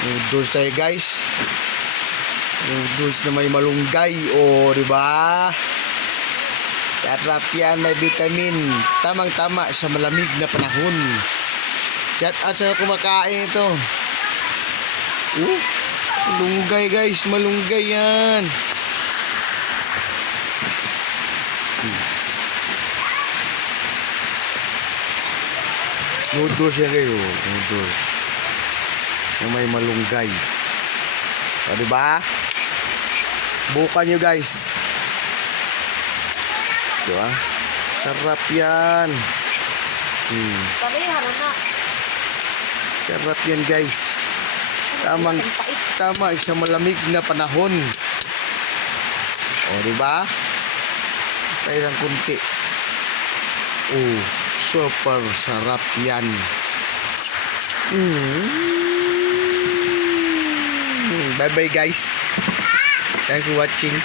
Noodles tayo guys. Noodles na may malunggay. O, diba? Sarap yan, may vitamin. Tamang-tama sa malamig na panahon. Shout out sa kumakain ito. Malunggay guys, malunggay yan. Noodles yan kayo. Noodles na may malunggay. O, diba? Bukan nyo guys. Diba? Sarap yan. Sarap yan guys. Tama sa malamig na panahon. O, diba? Tayo lang kunti. Super sarap yan. Bye bye guys. Thanks for watching.